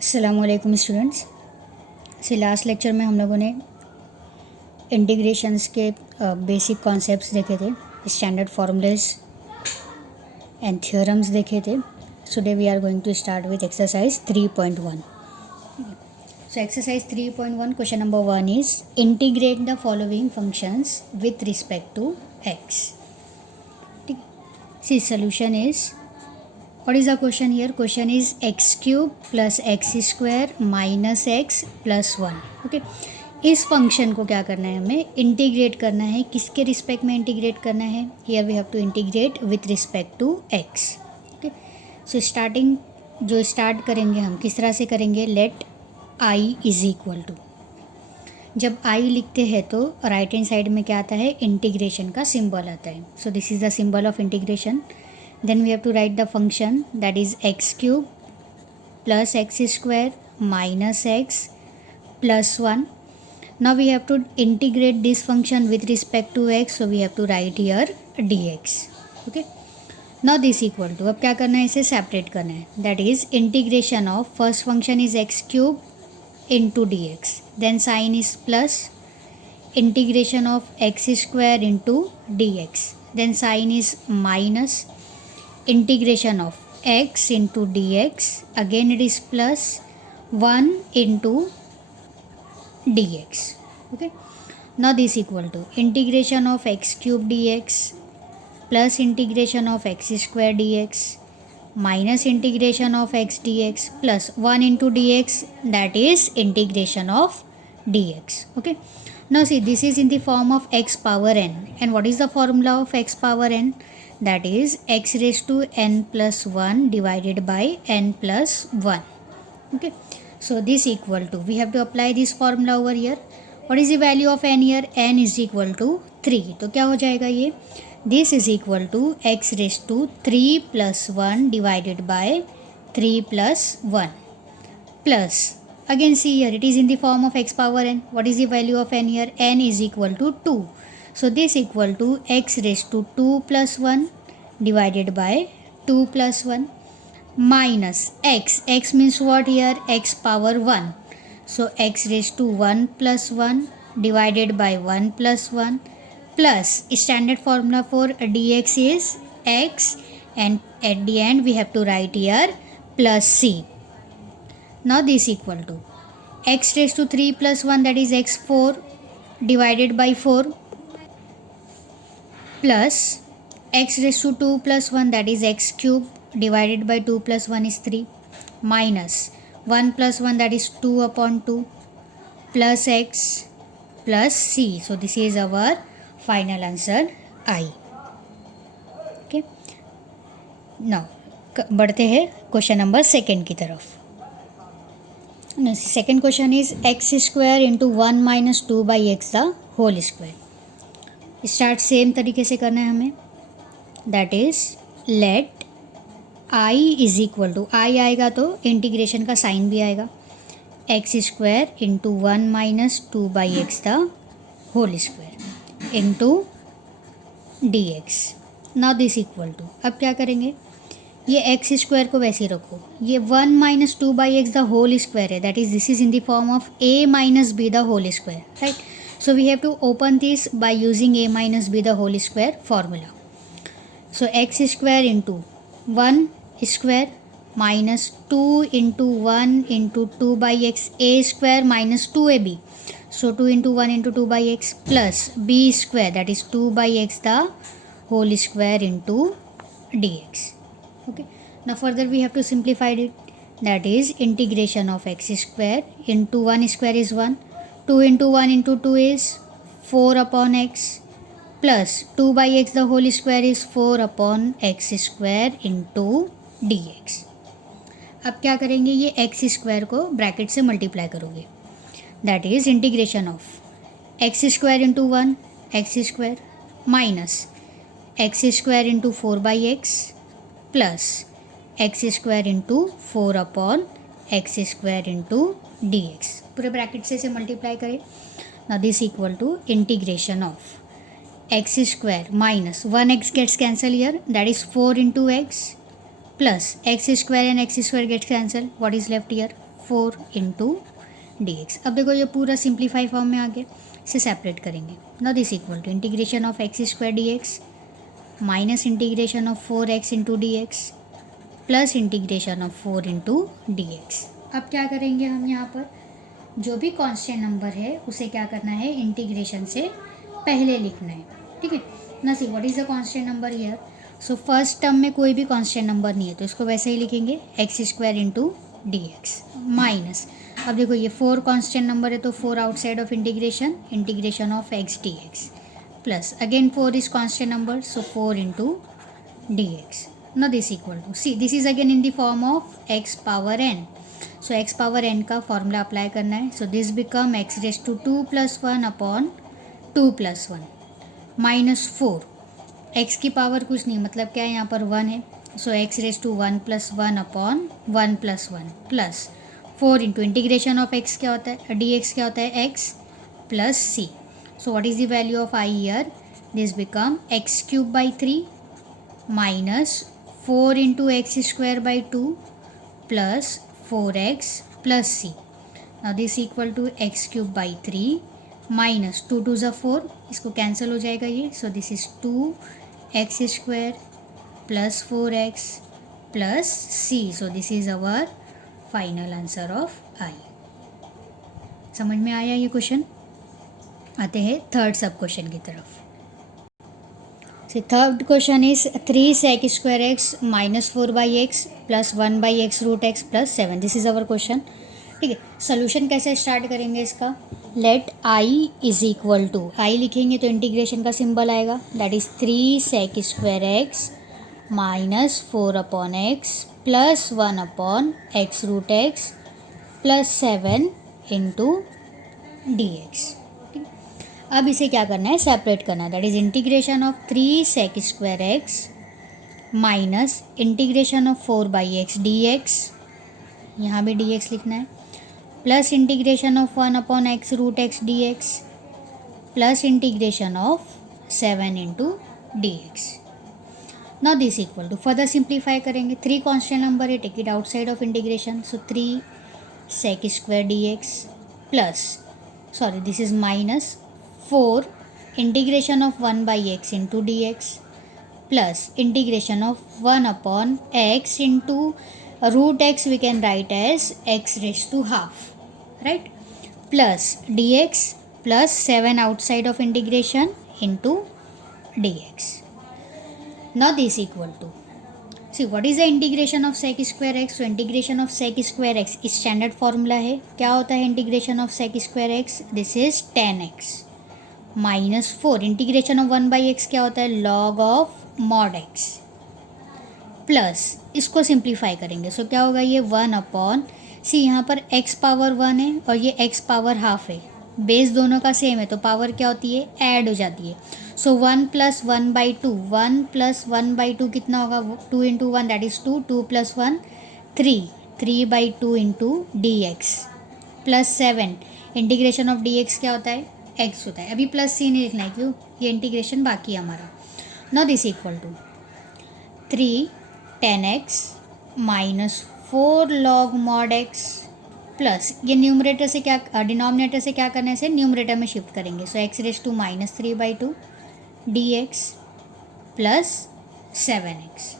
अस्सलामुअलैकुम स्टूडेंट्स। से last lecture में हम लोगों ने इंटीग्रेशंस के बेसिक कॉन्सेप्ट्स देखे थे, स्टैंडर्ड फार्मूलाज एंड थ्योरम्स देखे थे। Today we are going to start with exercise 3.1। So exercise 3.1 question number 1 is integrate the following functions with respect to x. ठीक, see solution is what is the question here? Question is x cube plus x square minus x plus 1। Okay, इस function को क्या करना है, हमें integrate करना है। किसके रिस्पेक्ट में इंटीग्रेट करना है? Here we have to integrate with respect to x। Okay, so starting जो स्टार्ट करेंगे हम किस तरह से करेंगे? Let i is equal to, जब i लिखते हैं तो राइट हैंड साइड में क्या आता है? इंटीग्रेशन का सिंबल आता है। सो this is the symbol of integration. Then we have to write the function that is x cube plus x square minus x plus 1. Now we have to integrate this function with respect to x, so we have to write here dx. Okay, now this equal to, अब क्या करना है? इसे separate करना है। That is integration of first function is x cube into dx, then sign is plus, integration of x square into dx, then sign is minus, integration of x into dx, again it is plus 1 into dx. Okay, now this equal to integration of x cube dx plus integration of x square dx minus integration of x dx plus 1 into dx, that is integration of dx. Okay, now see, this is in the form of x power n, and what is the formula of x power n? That is x raised to n plus 1 divided by n plus 1. Okay, so this equal to, we have to apply this formula over here. What is the value of n here? n is equal to 3. तो क्या हो जाएगा ये? This is equal to x raised to 3 plus 1 divided by 3 plus 1 plus, again see here it is in the form of x power n. What is the value of n here? n is equal to 2. So this equal to x raised to 2 plus 1 divided by 2 plus 1 minus x. X means what here? X power 1. So x raised to 1 plus 1 divided by 1 plus 1 plus, standard formula for dx is x, and at the end we have to write here plus c. Now this equal to x raised to 3 plus 1, that is x4 divided by 4 plus x raised to 2 plus 1, that is x cube divided by 2 plus 1 is 3 minus 1 plus 1, that is 2 upon 2 plus x plus c. So this is our final answer I. Okay, now बढ़ते हैं question number second की तरफ। Second question is x square into 1 minus 2 by x the whole square. Start same तरीके से करना है हमें। That is let I is equal to, I आएगा तो इंटीग्रेशन का साइन भी आएगा, x square into 1 minus 2 by x the whole square into d x. Now this equal to, अब क्या करेंगे? ये एक्स स्क्वायर को वैसे ही रखो, ये 1 minus 2 by x the whole square है, that is this is in the form of a minus b the whole square, right? So we have to open this by using a minus b the whole square formula. So x square into 1 square minus 2 into 1 into 2 by x, a square minus 2ab. So 2 into 1 into 2 by x plus b square, that is 2 by x the whole square into dx. Okay, now further we have to simplify it. That is integration of x square into 1 square is 1, 2 into 1 into 2 is 4 upon x plus 2 by x the whole square is 4 upon x square into dx. अब क्या करेंगे? ये x square को bracket से multiply करोगे, that is integration of x square into 1 x square minus x square into 4 by x plus x square into 4 upon x square into d x. पूरे bracket से इसे मल्टीप्लाई करें। Now this equal to integration of x square minus 1 x gets cancel here, that is 4 into x plus x square and x square gets cancel, what is left here 4 into d x. अब देखो ये पूरा simplify form में आ गया, इसे separate करेंगे। Now this equal to integration of x square d x minus integration of 4x into d x plus integration of 4 into d x. अब क्या करेंगे हम यहाँ पर, जो भी कांस्टेंट नंबर है उसे क्या करना है, इंटीग्रेशन से पहले लिखना है, ठीक है ना। See what is the constant number here, so first term में कोई भी कांस्टेंट नंबर नहीं है तो इसको वैसे ही लिखेंगे x square into d x minus, अब देखो ये 4 कांस्टेंट नंबर है तो 4 outside of integration, integration of x d x plus again 4 is constant number so 4 into d x. now this equal to, see this is again in the form of x power n, so x power n का formula apply करना है, so this become x raised to 2 plus 1 upon 2 plus 1 minus 4, x की power कुछ नहीं मतलब क्या है यहाँ पर 1 है, so x raised to 1 plus 1 upon 1 plus 1 plus 4 into integration of x क्या होता है, dx क्या होता है x plus c, so what is the value of I here, this become x cube by 3 minus 4 into x square by 2 plus 4x plus c. Now this equal to x cube by 3 minus 2 to the 4, इसको cancel हो जाएगा ये, so this is 2x square plus 4x plus c, so this is our final answer of I. समझ में आया ये question. आते हैं थर्ड सब क्वेश्चन की तरफ। So third question is 3 sec square x minus 4 by x plus 1 by x root x plus 7. This is our question. ठीक है, सोल्यूशन कैसे स्टार्ट करेंगे इसका, let i is equal to, I लिखेंगे तो इंटीग्रेशन का सिंबल आएगा, that is 3 sec square x minus 4 upon x plus 1 upon x root x plus 7 into d x. अब इसे क्या करना है, सेपरेट करना है, that is integration of 3 sec square x minus integration of 4 by x d x, यहाँ भी d x लिखना है, plus integration of 1 upon x root x d x plus integration of 7 into d x. Now this equal to, further simplify करेंगे, 3 constant number है, take it outside of integration, so 3 sec square d x plus, sorry this is minus 4 integration of 1 by x into d x plus integration of 1 upon x into root x, we can write as x raise to half, right, plus D x plus 7 outside of integration into d x. Now this equal to, see what is the integration of sec square x, तो integration of sec square x standard formula है, क्या होता है integration of sec square x, this is 10x minus 4 integration of 1 by x क्या होता है, log of mod x plus, इसको simplify करेंगे, सो क्या होगा ये 1 अपॉन, सी यहाँ पर x पावर 1 है और ये x पावर हाफ है, बेस दोनों का सेम है तो पावर क्या होती है, ऐड हो जाती है, सो 1 प्लस 1 बाई 2, 1 प्लस 1 बाई 2 कितना होगा, 2 into 1 that is 2, 2 plus 1 3, 3 by 2 into d x plus 7 integration of d x क्या होता है, एक्स होता है, अभी प्लस सी नहीं लिखना है क्यों, ये इंटीग्रेशन बाकी है हमारा। Now this equal to 3 10x minus 4 log mod x plus, ये न्यूमरेटर से क्या, डिनोमिनेटर से क्या करने से न्यूमरेटर में शिफ्ट करेंगे, so x raise to minus 3 by 2 d x plus 7x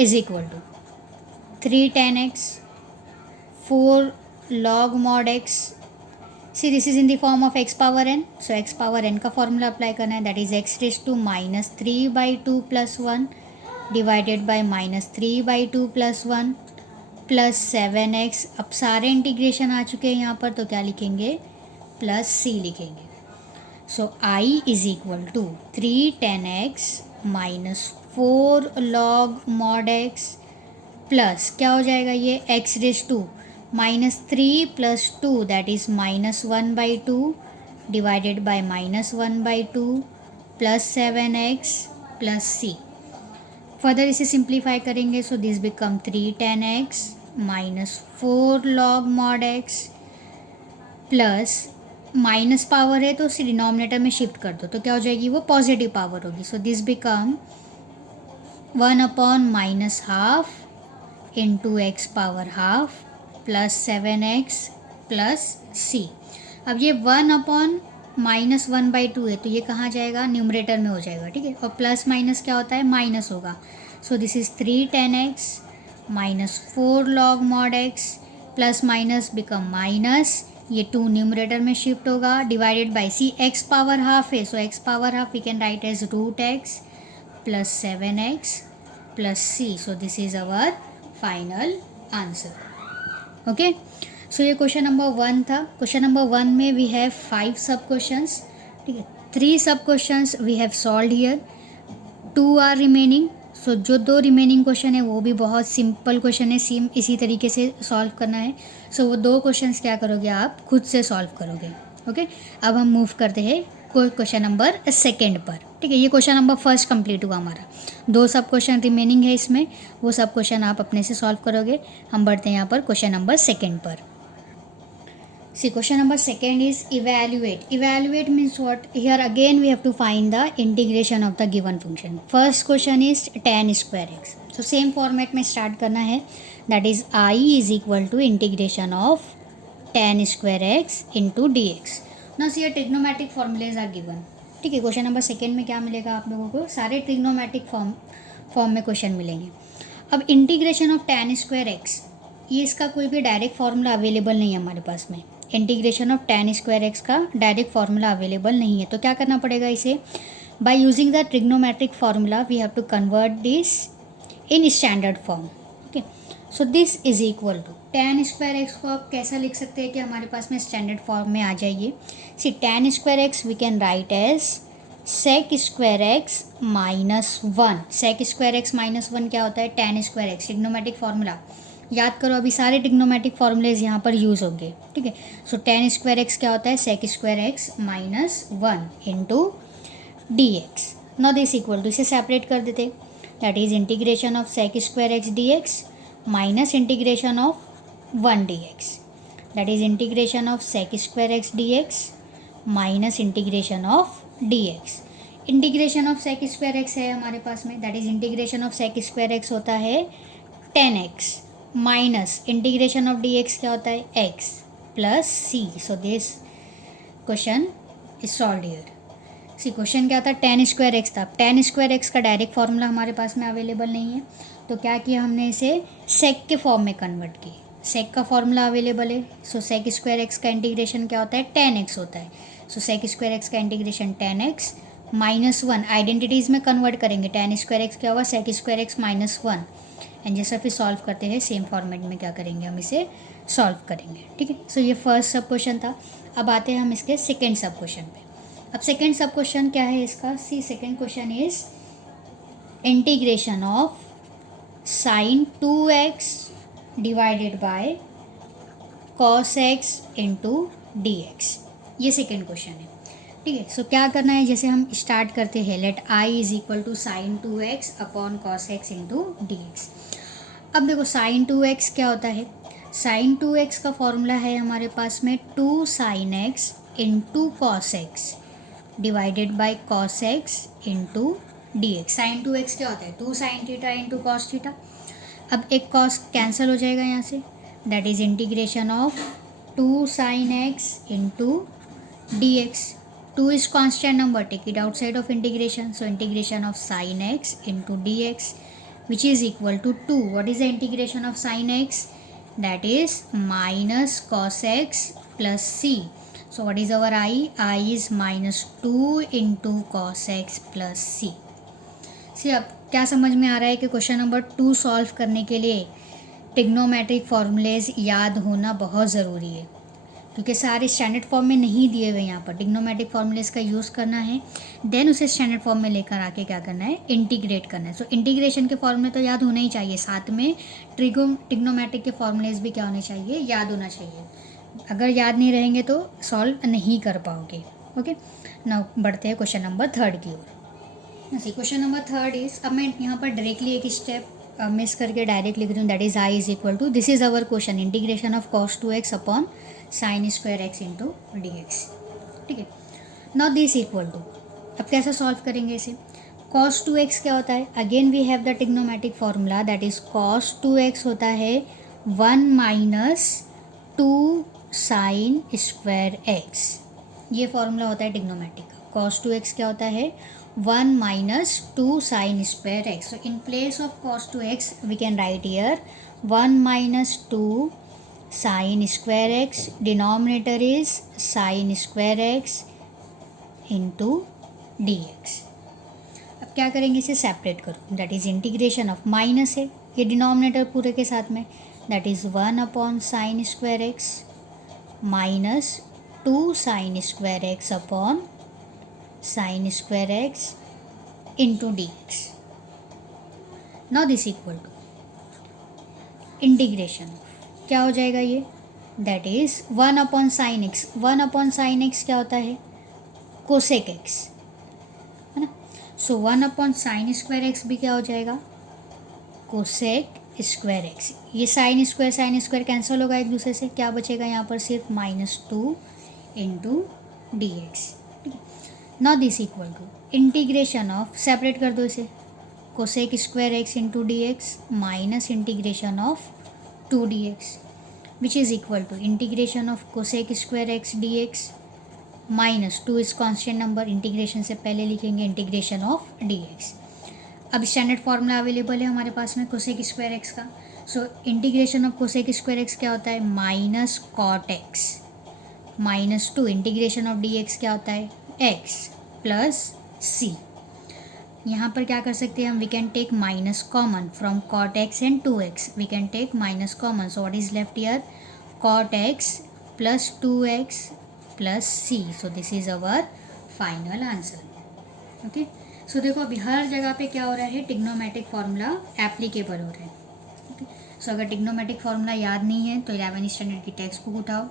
is equal to 3 10x 4 log mod x, see this is in the form of x power n, so x power n का formula apply करना है, that is x raise to minus 3 by 2 plus 1 divided by minus 3 by 2 plus 1 plus 7x। अब सारे integration आ चुके हैं यहाँ पर तो क्या लिखेंगे, प्लस c लिखेंगे, so i is equal to 3 10x minus 4 log mod x plus क्या हो जाएगा ये x raise to minus 3 plus 2 that is minus 1 by 2 divided by minus 1 by 2 plus 7x plus c। Further इसे simplify करेंगे, so this become 3 10x minus 4 log mod x plus, minus power है तो उसे denominator में shift कर दो तो क्या हो जाएगी, वो पॉजिटिव पावर होगी, so this become 1 upon minus half into x power half plus 7x plus C. अब ये 1/-1/2 है, तो ये कहाँ जाएगा, न्यूमरेटर में हो जाएगा, ठीक है। और प्लस माइनस क्या होता है, माइनस होगा। So this is 3 tan x minus 4 log mod x plus minus become minus, ये 2 न्यूमरेटर में शिफ्ट होगा, divided by see x power half है, so x power half we can write as √x plus 7x plus C. So this is our final answer. Okay, so ये question number 1 था। Question number 1 में we have 5 सब questions, ठीक है। 3 सब questions we have solve here, 2 are remaining. सो जो 2 remaining question है वो भी बहुत सिंपल क्वेश्चन है, सेम इसी तरीके से सॉल्व करना है। सो वो 2 क्वेश्चंस क्या करोगे, आप खुद से सॉल्व करोगे। ओके, अब हम मूव करते हैं क्वेश्चन नंबर 2 पर, ठीक है। ये क्वेश्चन नंबर 1 कंप्लीट हुआ हमारा, 2 सब क्वेश्चन रिमेनिंग है इसमें, वो सब क्वेश्चन आप अपने से सॉल्व करोगे। हम बढ़ते हैं यहाँ पर क्वेश्चन नंबर 2 पर। See, question number 2 is evaluate. Evaluate means what? Here again we have to find the integration of the given function. First question is tan square x. So same format में start करना है, that is I is equal to integration of tan square x into dx. Now see, here trigonometric formulas are given. ठीक है, question number 2 में क्या मिलेगा आप लोगों को, सारे ट्रिग्नोमेट्रिक फॉर्म में क्वेश्चन मिलेंगे। अब integration of tan square x, ये इसका कोई भी डायरेक्ट फार्मूला अवेलेबल नहीं है हमारे पास में। Integration of tan square x का डायरेक्ट फार्मूला अवेलेबल नहीं है, तो क्या करना पड़ेगा इसे, by using the trigonometric formula we have to convert this in standard form. Okay, so this is equal to tan square x को आप कैसा लिख सकते हैं कि हमारे पास में स्टैंडर्ड फॉर्म में आ जाइए। See tan square x we can write as sec square x minus 1। sec square x minus 1 क्या होता है, tan square x, trigonometric formula याद करो, अभी सारे ट्रिग्नोमेट्रिक फार्मूलेज यहाँ पर यूज़ होंगे, ठीक है। सो tan स्क्वायर एक्स क्या होता है, sec square x minus 1 into d x. Now this equal to, इसे सेपरेट कर देते, that is integration of sec square x d x minus integration of 1 d x, that is integration of sec square x d x minus integration of d x. Integration of sec square x है हमारे पास में, that is integration of sec square x होता है 10x minus integration of d x क्या होता है, x plus C. So this question is solve here. See question क्या था, tan स्क्वायर एक्स था। tan स्क्वायर एक्स का डायरेक्ट फार्मूला हमारे पास में अवेलेबल नहीं है, तो क्या किया हमने इसे sec के फॉर्म में कन्वर्ट की। sec का फार्मूला अवेलेबल है, सो sec स्क्वायर एक्स का इंटीग्रेशन क्या होता है, tan x होता है। सो sec स्क्वायर एक्स का integration tan x minus 1, identities में कन्वर्ट करेंगे, tan स्क्वायर एक्स क्या होगा, sec square x minus 1, and जैसा फिर सॉल्व करते हैं सेम फॉर्मेट में क्या करेंगे, हम इसे सॉल्व करेंगे, ठीक है। सो ये फर्स्ट सब क्वेश्चन था। अब आते हैं हम इसके सेकेंड सब क्वेश्चन पे। अब सेकेंड सब क्वेश्चन क्या है इसका, see second question is integration of sin 2x divided by cos x into d x. ये सेकेंड क्वेश्चन है, ठीक है। सो क्या करना है, जैसे हम स्टार्ट करते हैं, let I is equal to sin 2x अपॉन cos x into d x. अब देखो sin 2x क्या होता है, sin 2x का फॉर्मूला है हमारे पास में 2 sin x into cos x divided by cos x into d x. Sine 2x क्या होता है, 2 sin theta into cos theta. अब एक cos कैंसिल हो जाएगा यहाँ से, that is integration of 2 sin x into d x. 2 is constant number, take it outside of integration, so integration of sin x into dx which is equal to 2. What is the integration of sin x? That is minus cos x plus c. So what is our I? I is minus 2 into cos x plus c. See, अब क्या समझ में आ रहा है कि question number 2 solve करने के लिए ट्रिग्नोमेट्रिक फॉर्मूलेज याद होना बहुत ज़रूरी है, क्योंकि सारे स्टैंडर्ड फॉर्म में नहीं दिए हुए। यहाँ पर ट्रिग्नोमेट्रिक फॉर्मूलेज का यूज़ करना है, देन उसे स्टैंडर्ड फॉर्म में लेकर आके क्या करना है, इंटीग्रेट करना है। सो इंटीग्रेशन के फॉर्मूले तो याद होने ही चाहिए, साथ में ट्रिग्नोमेट्रिक के फॉर्मूलेज भी क्या होने चाहिए, याद होना चाहिए। अगर याद नहीं रहेंगे तो सॉल्व नहीं कर पाओगे। ओके, नाउ बढ़ते हैं क्वेश्चन नंबर 3 की ओर। क्वेश्चन नंबर 3 इज, अब मैं यहाँ पर डायरेक्टली एक स्टेप मिस करके डायरेक्ट लिख रही हूँ, that is I is equal to, this is our question, integration of cos 2x upon sin square x into d x, ठीक है। नाउ दिस इक्वल टू, अब कैसे सॉल्व करेंगे इसे, cos 2x क्या होता है? Again we have the trigonometric formula that is cos 2x होता है 1 माइनस 2 साइन स्क्वायर x। ये फॉर्मूला होता है ट्रिग्नोमेट्रिक का। cos 2x क्या होता है? 1 minus 2 sine square x। So in place of cos 2x we can write here 1 minus 2 sine square x, denominator is sine square x into d x. अब क्या करेंगे, इसे सेपरेट करो, that is integration of, minus है ये denominator पूरे के साथ में, that is 1 upon sine square x minus 2 sine square x upon sine square x into d x. Now this equal to integration, क्या हो जाएगा ये, that is 1 upon sine x. 1 upon sine x क्या होता है? कोसेक एक्स, है ना। So 1 upon sine square x भी क्या हो जाएगा? Cosec square x. ये साइन स्क्वायर कैंसिल होगा एक दूसरे से, क्या बचेगा यहाँ पर? सिर्फ -2 into d x. Now this equal to integration of, separate कर दो इसे, cosec square x into d x minus integration of 2dx which is equal to integration of cosec square x d x minus 2 is constant number, integration से पहले लिखेंगे integration of d x. अब standard formula available है हमारे पास में cosec square x का। So integration of cosec square x क्या होता है? Minus cot x minus 2 integration of d x क्या होता है? X plus C. यहाँ पर क्या कर सकते हैं हम? We can take minus common from cot x and 2x, we can take minus common, so what is left here? Cot x plus 2x plus C. So this is our final answer. Okay, so देखो अभी हर जगह पे क्या हो रहा है? Trigonometric formula applicable हो रहा है। ओके, सो अगर ट्रिग्नोमेट्रिक फार्मूला याद नहीं है तो 11th स्टैंडर्ड की टेक्स्ट बुक उठाओ,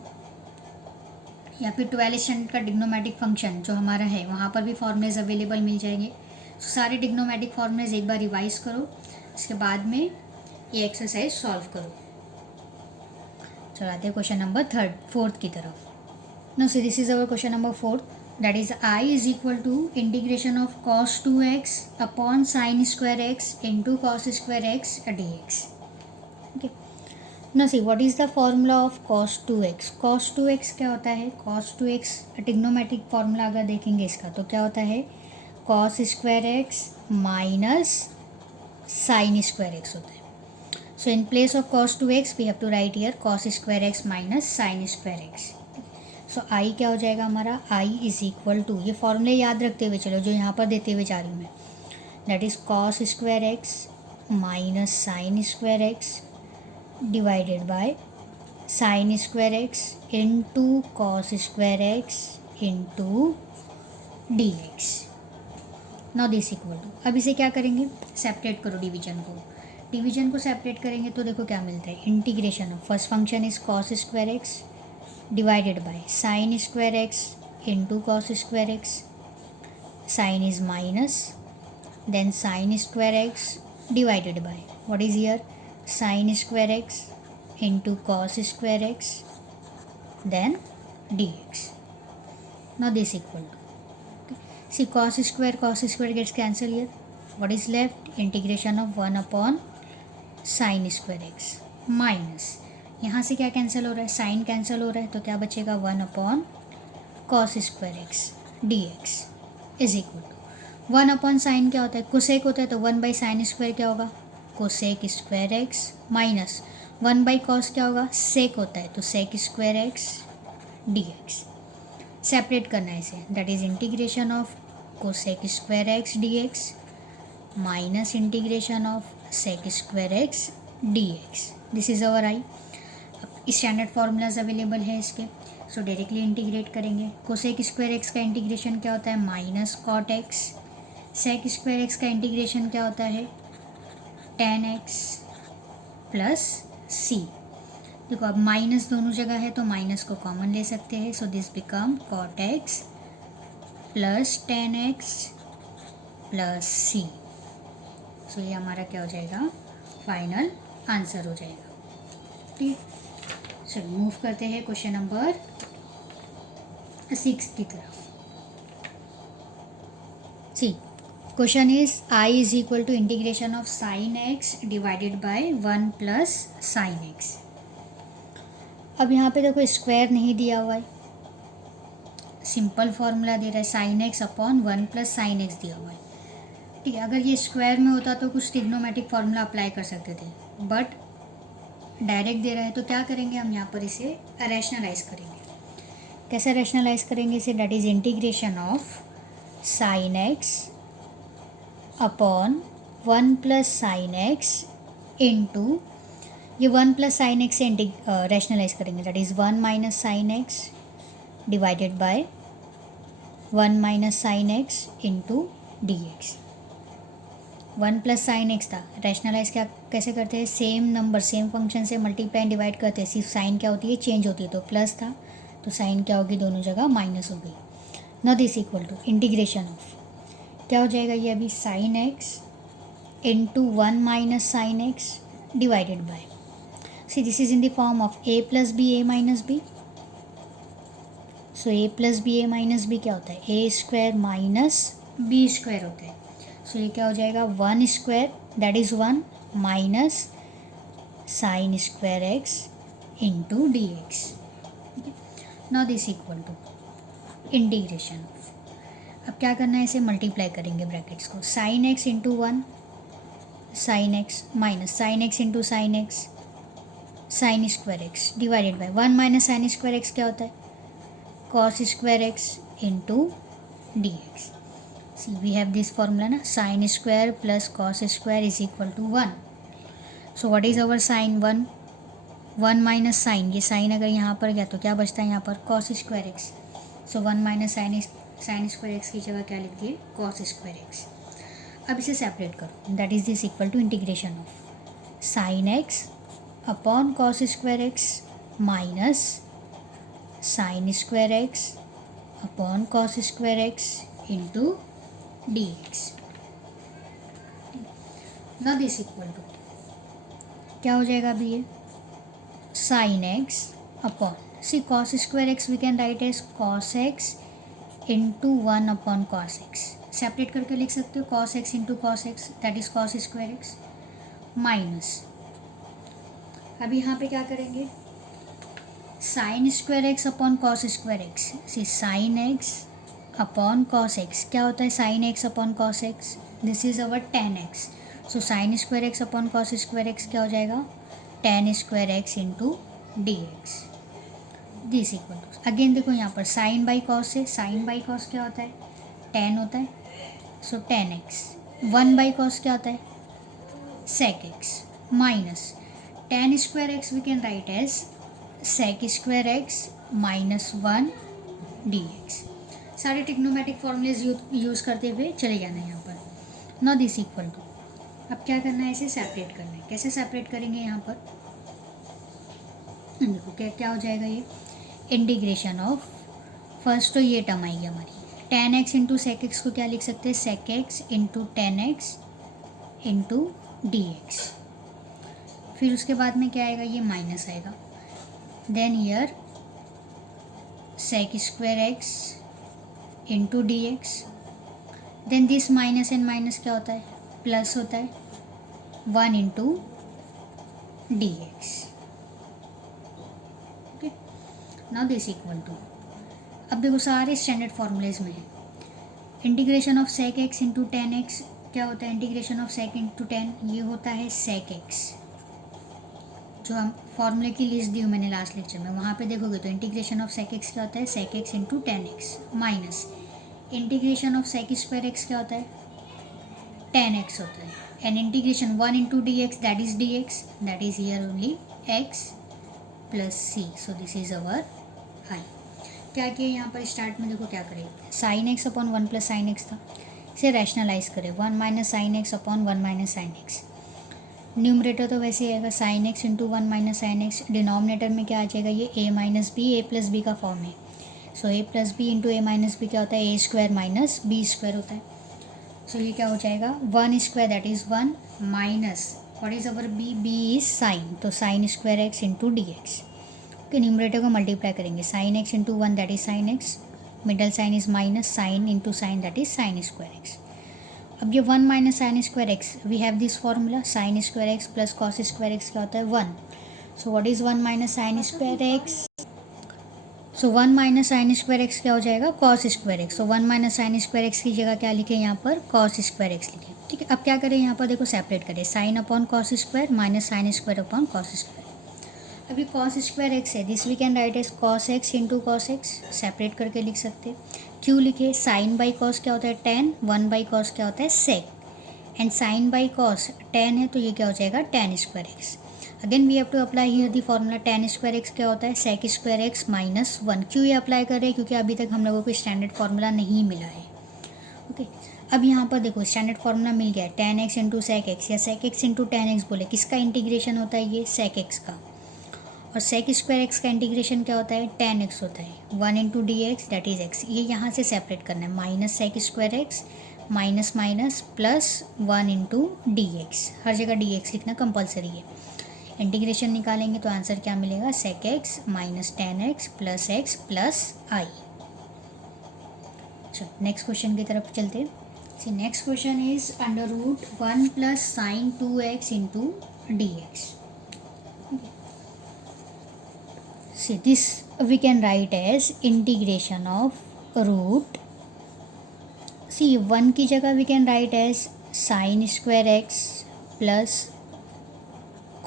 या फिर 12th स्टैंडर्ड का ट्रिग्नोमेट्रिक फंक्शन जो हमारा है वहाँ पर भी फॉर्मूलेज अवेलेबल मिल जाएंगे। सो सारे ट्रिग्नोमेट्रिक फॉर्मूलेज एक बार रिवाइज करो, इसके बाद में ये एक्सरसाइज सॉल्व करो। चलाते हैं क्वेश्चन नंबर 4th की तरफ। Now, so this is our question number 4. That is I is equal to integration of cos 2x upon sin square x into cos square x dx. Okay. Now see what is the formula of cos 2x. Cos 2x क्या होता है? Cos 2x trigonometric formula अगर देखेंगे इसका तो क्या होता है? cos square x minus sin square x होता है. So in place of cos 2x we have to write here cos square x minus sin square x. सो आई क्या हो जाएगा हमारा? आई इज इक्वल टू, ये फॉर्मूले याद रखते हुए चलो जो यहाँ पर देते हुए जा रही हूँ मैं, that is cos square x minus sine square x divided by sine square x into cos square x into d x. Now this equal to, अब इसे क्या करेंगे? सेपरेट करो डिवीजन को, डिवीजन को सेपरेट करेंगे तो देखो क्या मिलता है? Integration of first function is cos square x divided by sin square x into cos square x, sin is minus, then sin square x divided by, what is here? Sin square x into cos square x, then dx. Now this equal to, okay. See cos square gets cancelled here, what is left? Integration of 1 upon sin square x minus, यहाँ से क्या cancel हो रहा है? Sign cancel हो रहा है तो क्या बचेगा? 1 upon cos square x d x is equal to 1 upon sine क्या होता है? कोसेक होता है तो 1 बाई साइन स्क्वायर क्या होगा? Cosec square x minus 1 by cos क्या होगा? सेक होता है तो sec square x d x. Separate करना है इसे, that is integration of cosec square x d x minus integration of sec square x d x. This is our I. Standard formulas available है इसके, so directly integrate करेंगे। Cosec square x का integration क्या होता है? Minus cot x. Sec square x का integration क्या होता है? tan एक्स प्लस सी। देखो अब माइनस दोनों जगह है तो माइनस को कॉमन ले सकते हैं, so this become cot x plus tan x plus सी। सो ये हमारा क्या हो जाएगा? फाइनल आंसर हो जाएगा। ठीक, चलो मूव करते हैं क्वेश्चन नंबर 6 की तरफ। See question is I is equal to integration of sine x divided by 1 plus sine x. अब यहाँ पे देखो स्क्वायर नहीं दिया हुआ है, सिंपल फार्मूला दे रहा है sine x upon 1 plus sine x दिया हुआ है। ठीक है, अगर ये स्क्वायर में होता तो कुछ ट्रिग्नोमेट्रिक फार्मूला अप्लाई कर सकते थे, बट डायरेक्ट दे रहा है तो क्या करेंगे हम यहाँ पर इसे रैशनलाइज करेंगे। कैसे रैशनलाइज करेंगे इसे, that is integration of sine x upon 1 plus sine x into, ये 1 प्लस साइन एक्स से रैशनलाइज करेंगे, that is 1 minus sine x divided by 1 minus sine x into d x. 1 plus sine x था, rationalise क्या कैसे करते हैं, same number same function से multiply and divide करते हैं, सिर्फ साइन क्या होती है चेंज होती है, तो प्लस था तो साइन क्या होगी दोनों जगह माइनस हो गई। Now this equal to integration of क्या हो जाएगा ये अभी sine x into 1 minus sine x divided by, see this is in the form of a plus b a minus b. So a plus b a minus b क्या होता है, a square minus b square होता है। So ये क्या हो जाएगा 1 square that is 1 minus sine square x into d x. Now this equal to integration. अब क्या करना है, इसे मल्टीप्लाई करेंगे ब्रैकेट्स को, sine x into 1 sine x minus sine x into sine x sine square x divided by 1 minus sine square x क्या होता है, cos square x into d x. See we have this formula ना, sine square plus cos square is equal to 1। So what is our sine 1 minus sine, ये sign अगर यहाँ पर गया तो क्या बचता है यहाँ पर cos square x. So 1 minus sine square x की जगह क्या लिख दिए कॉस स्क्वायर एक्स। अब इसे सेपरेट करो, that is this equal to integration of sine x upon cos square x minus sine square x upon cos square x into d x. Now this equal to क्या हो जाएगा अभी ये sine x upon, see cos square x we can write as cos x into 1 upon cos x, separate करके लिख सकते हो cos x into cos x that is cos square x minus, अभी यहाँ पे क्या करेंगे sine square x upon cos square x, see sine x upon cos x क्या होता है sine x upon cos x, this is our tan x. So sine square x upon cos square x क्या हो जाएगा tan square x into d x. This equal to again देखो यहाँ पर sine by cos से, sine by cos क्या होता है टेन होता है, सो टेन एक्स, 1 बाई कॉस क्या होता है sec x minus tan square x we can write as sec square x minus 1 d x. सारे ट्रिग्नोमेट्रिक फॉर्मूलेज यूज़ करते हुए चले जाना है यहाँ पर। नाउ दिस इक्वल टू अब क्या करना है इसे सेपरेट करना है, कैसे सेपरेट करेंगे यहाँ पर देखो क्या हो जाएगा ये इंटीग्रेशन ऑफ, फर्स्ट तो ये टर्म आएगी हमारी tan x into sec x को क्या लिख सकते हैं sec x into tan x into d x, फिर उसके बाद में क्या आएगा ये माइनस आएगा, then year sec square x into d x, then this minus and minus क्या होता है प्लस होता है 1 into d x. Okay now this equal to, अब देखो सारे स्टैंडर्ड फॉर्मूलेज में है, integration of sec x into tan x क्या होता है integration of sec into tan, ये होता है सेक एक्स, जो हम फॉर्मूले की लिस्ट दी हूँ मैंने लास्ट लेक्चर में, वहाँ पे देखोगे तो इंटीग्रेशन ऑफ सेक एक्स क्या होता है sec x into tan x minus integration of sec square x क्या होता है टेन एक्स होता है, and integration 1 into d x that is d x, that is here only x plus C, so this is our I. क्या किया यहाँ पर start में देखो क्या करें sine x upon 1 plus sine x था, इसे रैशनलाइज करें 1 minus sine x upon 1 minus sine x, numerator तो वैसे ही आएगा sine x into 1 minus sine x, denominator में क्या आ जाएगा ये a minus b, a plus b का फॉर्म है, so a plus b into a minus b क्या होता है a square minus b square होता है, सो ये क्या हो जाएगा 1 square that is 1 minus what is our b, b is sine, तो sine square x into d x. Okay numerator को मल्टीप्लाई करेंगे sine x into 1 that is sine x, middle sine is minus sine into sine that is sine square x. अब ये 1 minus sine square x, we have this formula sine square x plus cos square x क्या होता है 1. So what is 1 minus sine square x? So 1 minus sine square x क्या हो जाएगा cos square x. So 1 minus sine square x की जगह क्या लिखे यहाँ पर कॉस स्क्वायर एक्स लिखे. ठीक है, अब क्या करें यहाँ पर देखो सेपरेट करें sine upon cos square minus sine square upon cos square. अभी कॉस स्क्वायर एक्स है, this we can write as cos x into cos x, separate करके लिख सकते हैं. क्यों लिखे? साइन बाई कॉस क्या होता है टेन, 1 बाई कॉस क्या होता है sec, and sine by cos tan है तो ये क्या हो जाएगा tan square x. Again we have to apply here the formula tan square x क्या होता है सेक स्क्वायर एक्स माइनस 1. क्यों ये अप्लाई कर रहे हैं? क्योंकि अभी तक हम लोगों को स्टैंडर्ड फार्मूला नहीं मिला है. ओके अब यहाँ पर देखो स्टैंडर्ड फार्मूला मिल गया tan x into sec x, या sec x into tan x बोले, किसका इंटीग्रेशन होता है ये सेक एक्स का, और सेक स्क्वायर एक्स का इंटीग्रेशन क्या होता है टेन एक्स होता है. 1 into d x that is x, ये यहाँ से सेपरेट करना है minus sec square x minus minus plus 1 into d x, हर जगह डी एक्स लिखना कंपलसरी है. इंटीग्रेशन निकालेंगे तो आंसर क्या मिलेगा sec x minus tan x plus I. चलो नेक्स्ट क्वेश्चन की तरफ चलते हैं. See next question is under root 1 plus sine 2x into d x. See this we can write as integration of root, see 1 की जगह we can write as sin square x plus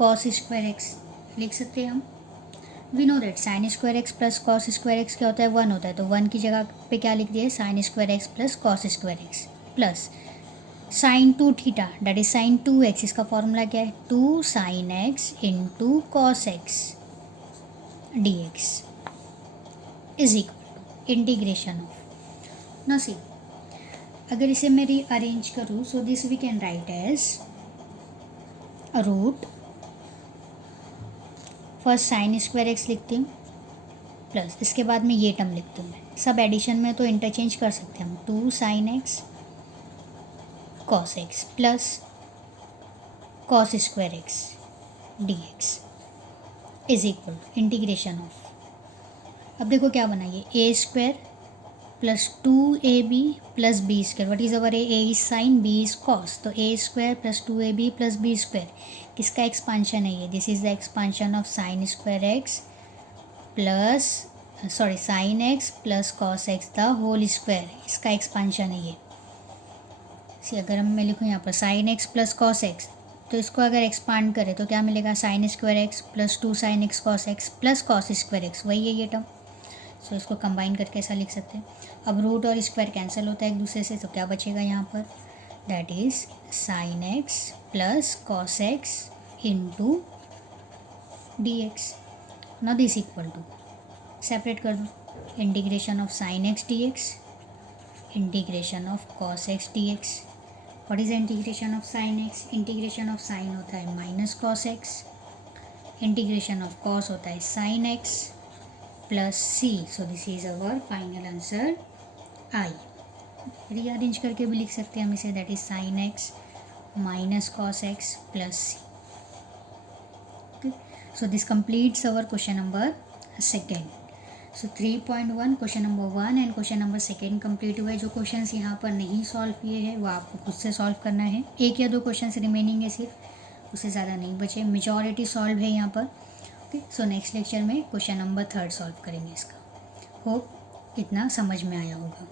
cos square x लिख सकते हैं हम. we know that sin square x plus cos square x क्या होता है 1 होता है, तो 1 की जगह पे क्या लिख दिए sin square x plus cos square x plus sin 2 theta that is sin 2x, इसका फॉर्मूला क्या है 2 sin x into cos x dx is equal to integration of. ना सी अगर इसे मैं रीअरेंज करूँ so this we can write as root first sine square x लिखती हूँ प्लस इसके बाद में ये टर्म लिखती हूँ. सब एडिशन में तो इंटरचेंज कर सकते हैं हम 2 sine x cos x plus cos square x d x is equal integration of. अब देखो क्या बना ये a square plus 2ab plus b square. What is our a is sine b is cos, तो a square plus 2ab plus b square किसका expansion है ये, this is the expansion of sine square x plus sorry sine x plus cos x the whole square, इसका expansion है ये. सी अगर मैं लिखूँ यहाँ पर sign x plus cos x तो इसको अगर एक्सपांड करें तो क्या मिलेगा sign square x plus 2 sine x cos x plus cos square x, वही है ये टर्म. सो इसको कंबाइन करके ऐसा लिख सकते हैं. अब रूट और स्क्वायर कैंसिल होता है एक दूसरे से, तो क्या बचेगा यहाँ पर that is sine x plus cos x into d x. ना दिस इक्वल टू सेपरेट कर दो integration of sine x d x integration of cos x d x. What is integration of sine x, integration of sine होता है minus cos x, integration of cos होता है sine x plus C. So this is our final answer I. Rearrange करके भी लिख सकते हैं हम इसे that is sine x minus cos x plus C. So this completes our question number second. So 3.1 question number 1 and question number second complete हुए. जो questions यहाँ पर नहीं सॉल्व किए हैं वो आपको खुद से सॉल्व करना है. 1 या 2 क्वेश्चंस रिमेनिंग है सिर्फ, उससे ज़्यादा नहीं बचे, मेजॉरिटी सॉल्व है यहाँ पर. ओके सो नेक्स्ट लेक्चर में क्वेश्चन नंबर 3 सॉल्व करेंगे इसका. होप इतना समझ में आया होगा.